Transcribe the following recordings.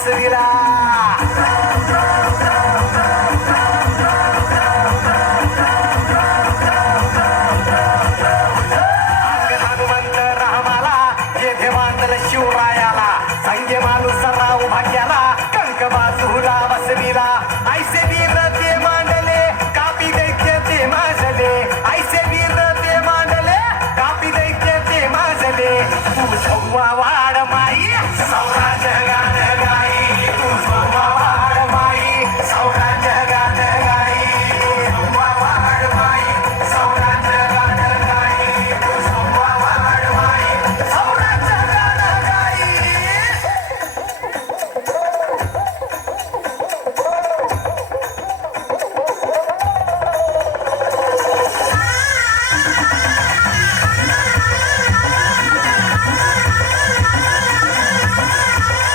वासरीला हनुमंत रामाला जेथे बांधल शिवरायाला संगे मालुसराव भाग्याला कंक बाजूला बसविला ऐसे वीर ते मांडले कापी दैत्य ते माजले ऐसे वीर ते मांडले कापी दैत्य ते माजले तू सव्वा वाड माई सौराज्य गान गाई तू सव्वा वाड माई सौराज्य गान गाई सव्वा वाड माई सौराज्य गान गाई तू सव्वा वाड माई सौराज्य गान गाई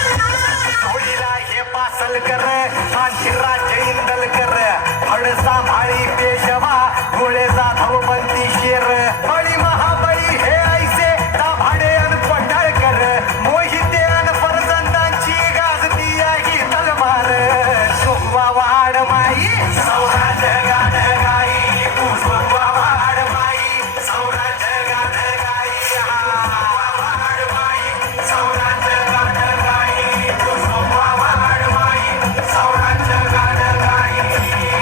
होळीला हे पासलकर राज्य इंदलकर हळसा भाळी पेशवा गोळेचा धवपंती शेर बळी महाबळी हे ऐसे दाभाडे अन पठाळकर मोहिते अन फरजंदांची गाजती आहे तलवार सोवा वाड माई सौराज्य गान गाई तू सोवा वाड माई सौराज्य गान गाई सोवा वाड माई सौराज्य गान गाई तू सोवा वाड माई सौराज्य गान गाई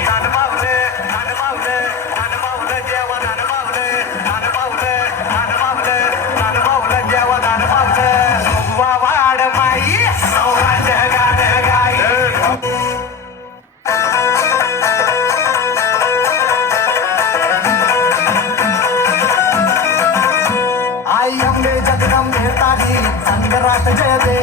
धनमावलं धनमावलं धनमावलं देवा धनमावलं धनमावलं धनमावलं धनमावलं देवा धनमावलं सोवा वाड माई सौराज्य गान गाई आई अंबे जगदंबे तारी संगरात जय दे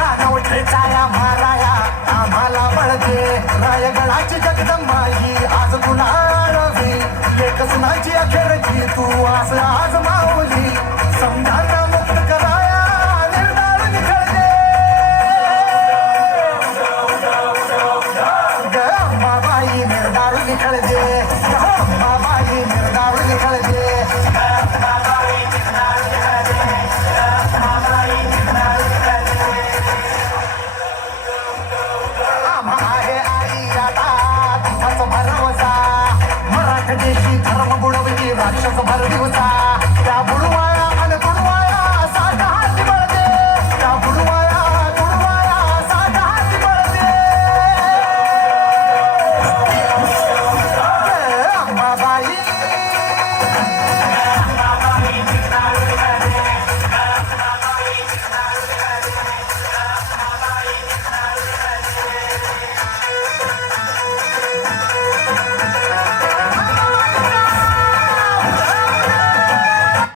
कानवठे छाया महाराया आम्हाला बळ दे रायगडाची जगदंबा ही आज तुला रवी लेख सुनाची अखेरची तू आज आज माऊली समजांना मुक्त कराया निर्धार निखळते ग अंबाबाई निर्धार निखळते ग अंबाबाई निर्धार निखळते आहे आई आता तुझाच भरवसा मराठदेशी धर्म बुडवली राक्षस भर दिवसा